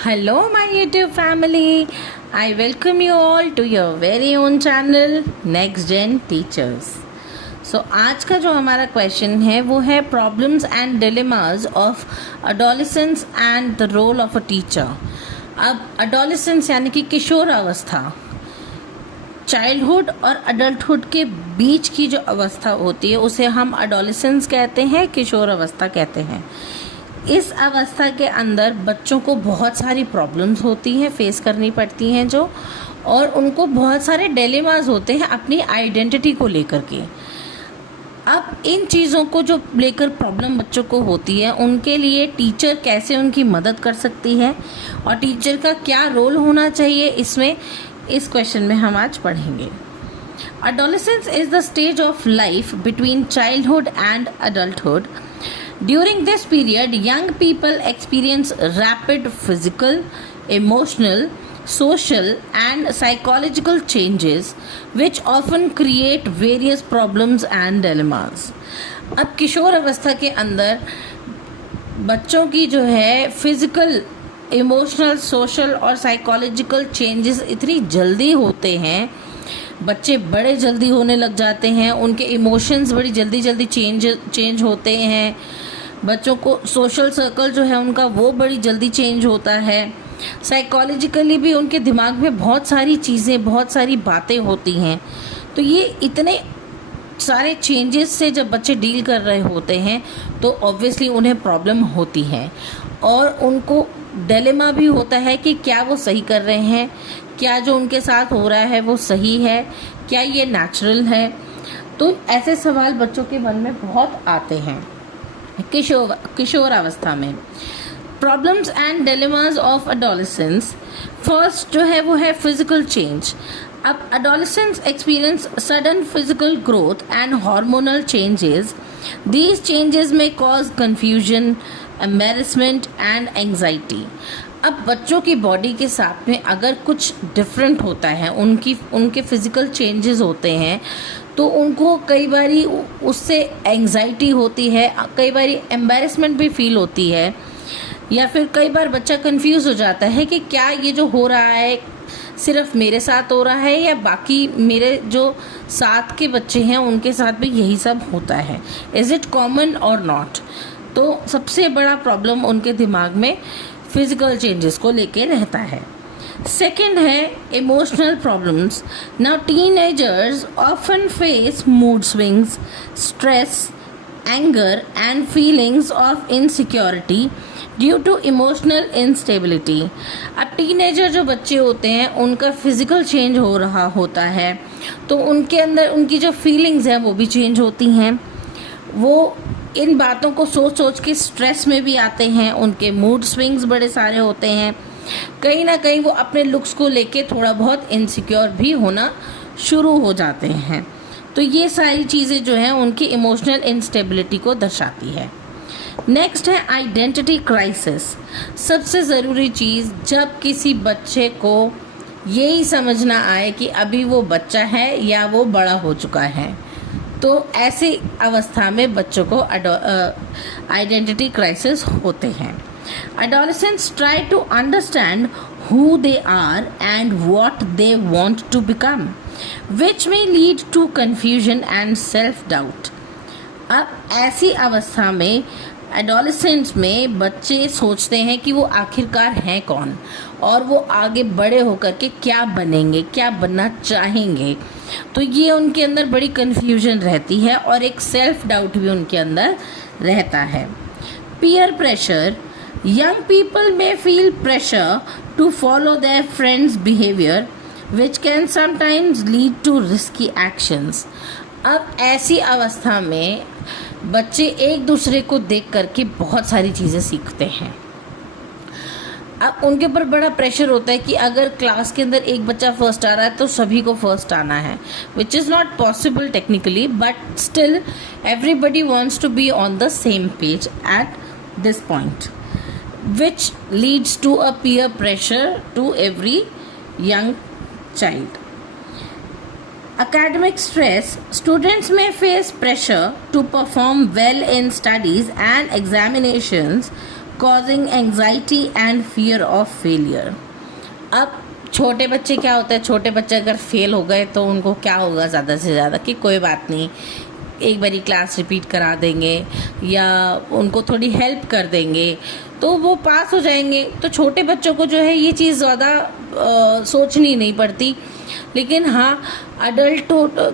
Hello, my YouTube family. I welcome you all to your very own channel Next Gen Teachers. So आज का जो हमारा question है वो है problems and dilemmas of adolescence and the role of a teacher. अब adolescence यानी कि किशोर अवस्था, चाइल्डहुड और अडल्टहुड के बीच की जो अवस्था होती है उसे हम अडोलेसेंस कहते हैं, किशोर अवस्था कहते हैं. इस अवस्था के अंदर बच्चों को बहुत सारी प्रॉब्लम्स होती हैं, फेस करनी पड़ती हैं जो, और उनको बहुत सारे डिलेमास होते हैं अपनी आइडेंटिटी को लेकर के. अब इन चीज़ों को जो लेकर प्रॉब्लम बच्चों को होती है उनके लिए टीचर कैसे उनकी मदद कर सकती है और टीचर का क्या रोल होना चाहिए इसमें, इस क्वेश्चन में हम आज पढ़ेंगे. Adolescence is the stage of life between childhood and adulthood. During this period, young people experience rapid physical, emotional, social and psychological changes which often create various problems and dilemmas. अब किशोर अवस्था के अंदर बच्चों की जो है फिजिकल, इमोशनल, सोशल और psychological changes इतनी जल्दी होते हैं, बच्चे बड़े जल्दी होने लग जाते हैं, उनके इमोशंस बड़ी जल्दी जल्दी चेंज होते हैं, बच्चों को सोशल सर्कल जो है उनका वो बड़ी जल्दी चेंज होता है, साइकोलॉजिकली भी उनके दिमाग में बहुत सारी चीज़ें, बहुत सारी बातें होती हैं. तो ये इतने सारे चेंजेस से जब बच्चे डील कर रहे होते हैं तो ऑब्वियसली उन्हें प्रॉब्लम होती है और उनको डिलेमा भी होता है कि क्या वो सही कर रहे हैं, क्या जो उनके साथ हो रहा है वो सही है, क्या ये नेचुरल है. तो ऐसे सवाल बच्चों के मन में बहुत आते हैं किशोर अवस्था में. Problems and dilemmas of adolescence. First जो है वो है फिजिकल चेंज. अब adolescence experience sudden physical growth and hormonal changes. These changes may cause confusion, embarrassment and anxiety. अब बच्चों की बॉडी के साथ में अगर कुछ डिफरेंट होता है, उनके फिजिकल चेंजेस होते हैं तो उनको कई बारी उससे एंजाइटी होती है, कई बारी एम्बैरेसमेंट भी फील होती है, या फिर कई बार बच्चा कंफ्यूज हो जाता है कि क्या ये जो हो रहा है सिर्फ मेरे साथ हो रहा है या बाकी मेरे जो साथ के बच्चे हैं उनके साथ भी यही सब होता है, इज़ इट कॉमन और नॉट. तो सबसे बड़ा प्रॉब्लम उनके दिमाग में फिजिकल चेंजेस को लेके रहता है. सेकेंड है emotional problems. Now teenagers often face mood swings, stress, anger and feelings of insecurity due to emotional instability. अब टीनेजर जो बच्चे होते हैं उनका फिजिकल चेंज हो रहा होता है तो उनके अंदर उनकी जो फीलिंग्स हैं वो भी चेंज होती हैं. वो इन बातों को सोच सोच के स्ट्रेस में भी आते हैं, उनके मूड स्विंग्स बड़े सारे होते हैं, कहीं ना कहीं वो अपने लुक्स को लेके थोड़ा बहुत इनसिक्योर भी होना शुरू हो जाते हैं. तो ये सारी चीज़ें जो हैं उनकी इमोशनल इंस्टेबिलिटी को दर्शाती है. नेक्स्ट है आइडेंटिटी क्राइसिस. सबसे ज़रूरी चीज़, जब किसी बच्चे को यही समझना आए कि अभी वो बच्चा है या वो बड़ा हो चुका है, तो ऐसी अवस्था में बच्चों को आइडेंटिटी क्राइसिस होते हैं. Adolescents try to understand who they are and what they want to become, which may lead to confusion and self-doubt. अब ऐसी अवस्था में एडोलेसेंट्स में बच्चे सोचते हैं कि वो आखिरकार हैं कौन और वो आगे बड़े होकर के क्या बनेंगे, क्या बनना चाहेंगे. तो ये उनके अंदर बड़ी कन्फ्यूजन रहती है और एक सेल्फ डाउट भी उनके अंदर रहता है. Peer pressure. Young people may feel pressure to follow their friends' behavior, which can sometimes lead to risky actions. अब ऐसी अवस्था में बच्चे एक दूसरे को देख करके बहुत सारी चीज़ें सीखते हैं. अब उनके ऊपर बड़ा प्रेशर होता है कि अगर क्लास के अंदर एक बच्चा फर्स्ट आ रहा है तो सभी को फर्स्ट आना है, which is not possible technically, but still everybody wants to be on the same page at this point, which leads to a peer pressure to every young child. Academic stress. Students may face pressure to perform well in studies and examinations causing anxiety and fear of failure. अब छोटे बच्चे क्या होता है, छोटे बच्चे अगर fail हो गए तो उनको क्या होगा ज़्यादा से ज़्यादा कि कोई बात नहीं, एक बारी क्लास रिपीट करा देंगे या उनको थोड़ी हेल्प कर देंगे तो वो पास हो जाएंगे। तो छोटे बच्चों को जो है ये चीज़ ज़्यादा सोचनी नहीं पड़ती। लेकिन हाँ, अडल्ट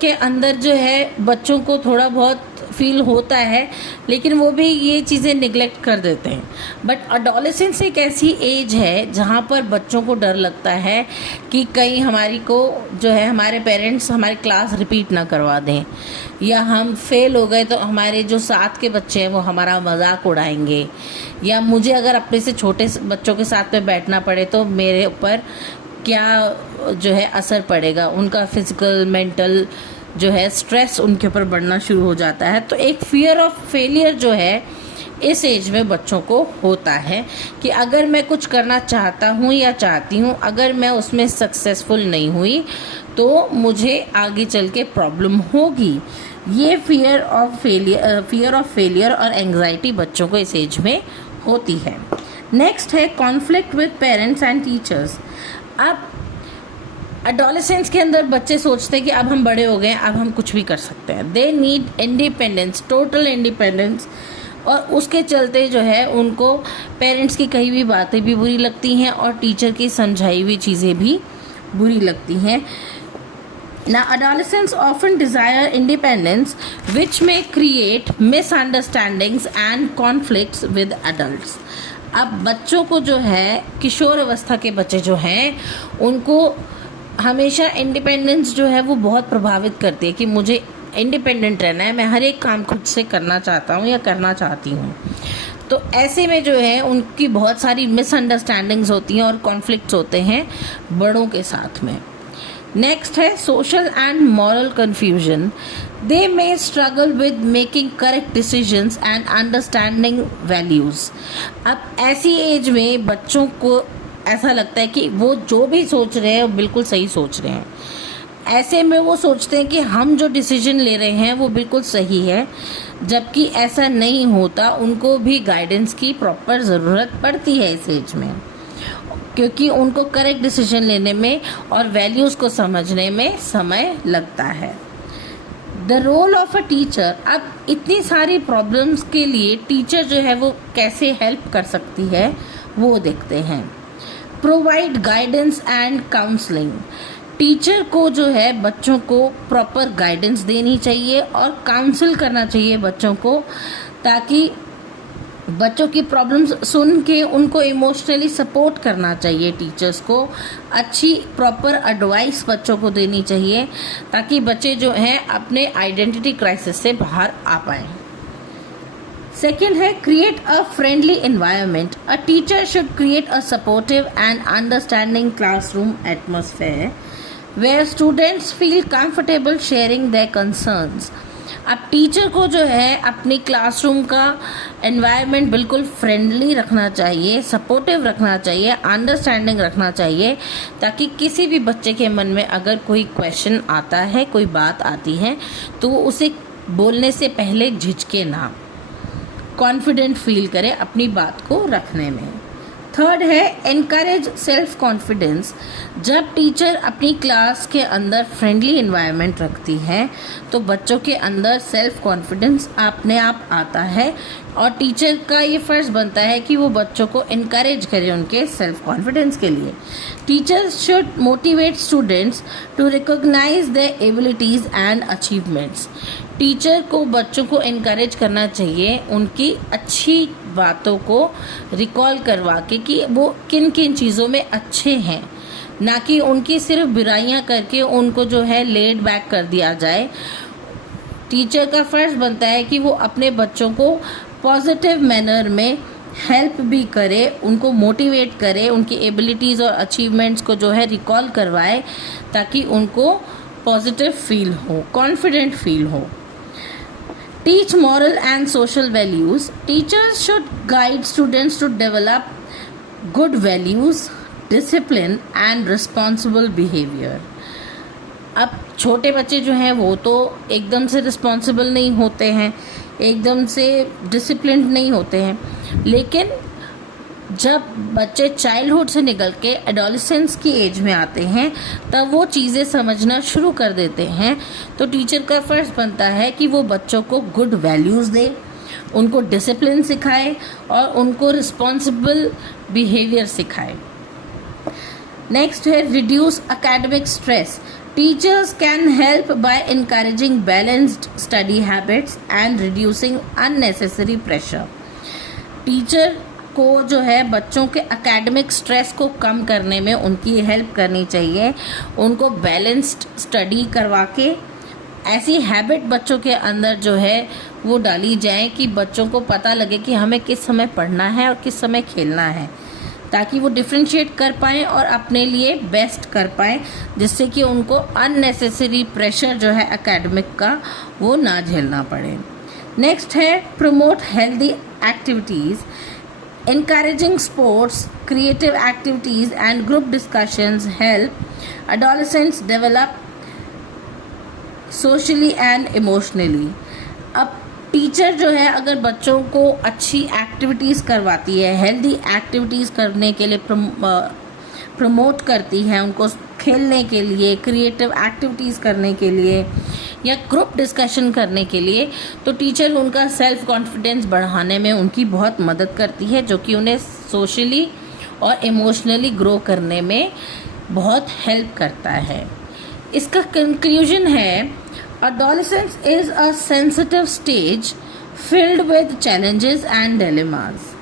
के अंदर जो है बच्चों को थोड़ा बहुत फील होता है, लेकिन वो भी ये चीज़ें निगलेक्ट कर देते हैं। बट अडोलेसेंस एक ऐसी एज है जहाँ पर बच्चों को डर लगता है कि कहीं हमारी को जो है हमारे पेरेंट्स हमारी क्लास रिपीट ना करवा दें, या हम फेल हो गए तो हमारे जो साथ के बच्चे हैं वो हमारा मजाक उड़ाएंगे, या मुझे अगर अपने से छोटे बच्चों के साथ में बैठना पड़े तो मेरे ऊपर क्या जो है असर पड़ेगा, उनका फिजिकल मेंटल जो है स्ट्रेस उनके ऊपर बढ़ना शुरू हो जाता है। तो एक फियर ऑफ फेलियर जो है इस एज में बच्चों को होता है कि अगर मैं कुछ करना चाहता हूँ या चाहती हूँ, अगर मैं उसमें सक्सेसफुल नहीं हुई तो मुझे आगे चल के प्रॉब्लम होगी। ये फियर ऑफ फेलियर और एंग्जाइटी बच्चों को इस एज में होती है। नेक्स्ट है conflict with parents and teachers. अब एडोलेसेंस के अंदर बच्चे सोचते हैं कि अब हम बड़े हो गए, अब हम कुछ भी कर सकते हैं। They need independence, total independence, और उसके चलते जो है उनको पेरेंट्स की कही हुई बातें भी बुरी लगती हैं और टीचर की समझाई हुई चीज़ें भी बुरी लगती हैं। Now, adolescents often desire independence, which may create misunderstandings and conflicts with adults. अब बच्चों को जो है, किशोर अवस्था के बच्चे जो हैं, उनको हमेशा इंडिपेंडेंस जो है वो बहुत प्रभावित करती है कि मुझे इंडिपेंडेंट रहना है, मैं हर एक काम खुद से करना चाहता हूँ या करना चाहती हूँ। तो ऐसे में जो है उनकी बहुत सारी मिसअंडरस्टैंडिंग्स होती हैं और कॉन्फ्लिक्ट्स होते हैं बड़ों के साथ में। नेक्स्ट है social and moral confusion. They may struggle with making correct decisions and understanding values. अब ऐसी एज में बच्चों को ऐसा लगता है कि वो जो भी सोच रहे हैं वो बिल्कुल सही सोच रहे हैं। ऐसे में वो सोचते हैं कि हम जो डिसीजन ले रहे हैं वो बिल्कुल सही है, जबकि ऐसा नहीं होता। उनको भी गाइडेंस की प्रॉपर ज़रूरत पड़ती है इस एज में, क्योंकि उनको करेक्ट डिसीजन लेने में और वैल्यूज़ को समझने में समय लगता है। The role of a teacher. अब इतनी सारी प्रॉब्लम्स के लिए टीचर जो है वो कैसे हेल्प कर सकती है वो देखते हैं। Provide guidance and counselling. Teacher को जो है बच्चों को प्रॉपर गाइडेंस देनी चाहिए और काउंसिल करना चाहिए बच्चों को, ताकि बच्चों की प्रॉब्लम्स सुन के उनको इमोशनली सपोर्ट करना चाहिए। टीचर्स को अच्छी प्रॉपर एडवाइस बच्चों को देनी चाहिए ताकि बच्चे जो हैं अपने आइडेंटिटी क्राइसिस से बाहर आ पाएँ। सेकेंड है create a friendly environment. A teacher should create a supportive and understanding classroom atmosphere where students feel comfortable sharing their concerns. अब टीचर को जो है अपनी क्लासरूम का एनवायरनमेंट बिल्कुल फ्रेंडली रखना चाहिए, सपोर्टिव रखना चाहिए, अंडरस्टैंडिंग रखना चाहिए, ताकि किसी भी बच्चे के मन में अगर कोई क्वेश्चन आता है, कोई बात आती है, तो उसे बोलने से पहले झिझके ना, कॉन्फिडेंट फील करे अपनी बात को रखने में। थर्ड है एनकरेज सेल्फ कॉन्फिडेंस। जब टीचर अपनी क्लास के अंदर फ्रेंडली एनवायरनमेंट रखती है तो बच्चों के अंदर सेल्फ कॉन्फिडेंस अपने आप आता है और टीचर का ये फ़र्ज़ बनता है कि वो बच्चों को इनकरेज करे उनके सेल्फ कॉन्फिडेंस के लिए। Teachers should motivate students to recognise their abilities and achievements. Teacher को बच्चों को इनकरेज करना चाहिए उनकी अच्छी बातों को रिकॉल करवा के कि वो किन किन चीज़ों में अच्छे हैं, ना कि उनकी सिर्फ बुराइयां करके उनको जो है लेड बैक कर दिया जाए। टीचर का फ़र्ज़ बनता है कि वो अपने बच्चों को पॉजिटिव मैनर में हेल्प भी करे, उनको मोटिवेट करे, उनकी एबिलिटीज़ और अचीवमेंट्स को जो है रिकॉल करवाए ताकि उनको पॉजिटिव फील हो, कॉन्फिडेंट फील हो। Teach moral and social values. Teachers should guide students to develop good values, discipline and responsible behavior. अब छोटे बच्चे जो हैं वो तो एकदम से रिस्पॉन्सिबल नहीं होते हैं, एकदम से डिसिप्लिन्ड नहीं होते हैं, लेकिन जब बच्चे चाइल्डहुड से निकल के एडोलेसेंस की एज में आते हैं तब वो चीज़ें समझना शुरू कर देते हैं। तो टीचर का फ़र्ज़ बनता है कि वो बच्चों को गुड वैल्यूज़ दे, उनको डिसिप्लिन सिखाए और उनको रिस्पॉन्सिबल बिहेवियर सिखाए। नेक्स्ट है reduce academic stress. Teachers can help by encouraging balanced study habits and reducing unnecessary pressure. Teacher को जो है बच्चों के एकेडमिक स्ट्रेस को कम करने में उनकी हेल्प करनी चाहिए। उनको बैलेंस्ड स्टडी करवा के ऐसी हैबिट बच्चों के अंदर जो है वो डाली जाए कि बच्चों को पता लगे कि हमें किस समय पढ़ना है और किस समय खेलना है, ताकि वो डिफ्रेंशिएट कर पाएँ और अपने लिए बेस्ट कर पाएँ, जिससे कि उनको अननेसेसरी प्रेशर जो है एकेडमिक का वो ना झेलना पड़े। नेक्स्ट है promote healthy activities. Encouraging sports, creative activities and group discussions help adolescents develop socially and emotionally. अब टीचर जो है अगर बच्चों को अच्छी एक्टिविटीज़ करवाती है, हेल्दी एक्टिविटीज़ करने के लिए प्रमोट करती है, उनको खेलने के लिए, क्रिएटिव एक्टिविटीज़ करने के लिए या ग्रुप डिस्कशन करने के लिए, तो टीचर उनका सेल्फ कॉन्फिडेंस बढ़ाने में उनकी बहुत मदद करती है, जो कि उन्हें सोशली और इमोशनली ग्रो करने में बहुत हेल्प करता है। इसका कंक्लूजन है adolescence is a sensitive stage filled with challenges and dilemmas.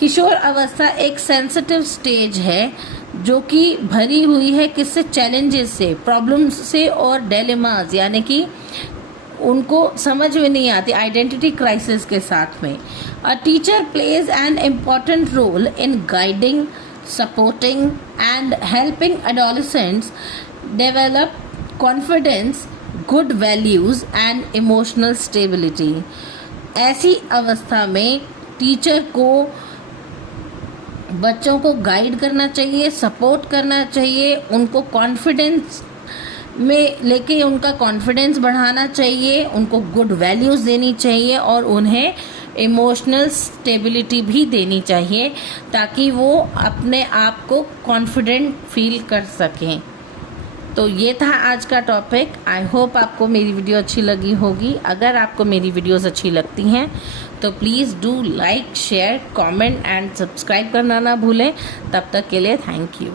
किशोर अवस्था एक सेंसिटिव स्टेज है जो कि भरी हुई है किससे, चैलेंजेस से, प्रॉब्लम्स से और डिलेमास यानी कि उनको समझ में नहीं आती, आइडेंटिटी क्राइसिस के साथ में। A teacher plays an important role in guiding, supporting and helping adolescents develop confidence, good values and emotional stability. ऐसी अवस्था में टीचर को बच्चों को गाइड करना चाहिए, सपोर्ट करना चाहिए, उनको कॉन्फिडेंस में लेके उनका कॉन्फिडेंस बढ़ाना चाहिए, उनको गुड वैल्यूज़ देनी चाहिए और उन्हें इमोशनल स्टेबिलिटी भी देनी चाहिए, ताकि वो अपने आप को कॉन्फिडेंट फील कर सकें। तो ये था आज का टॉपिक। आई होप आपको मेरी वीडियो अच्छी लगी होगी। अगर आपको मेरी वीडियोस अच्छी लगती हैं तो please do like, share, comment and subscribe करना ना भूलें। तब तक के लिए थैंक यू।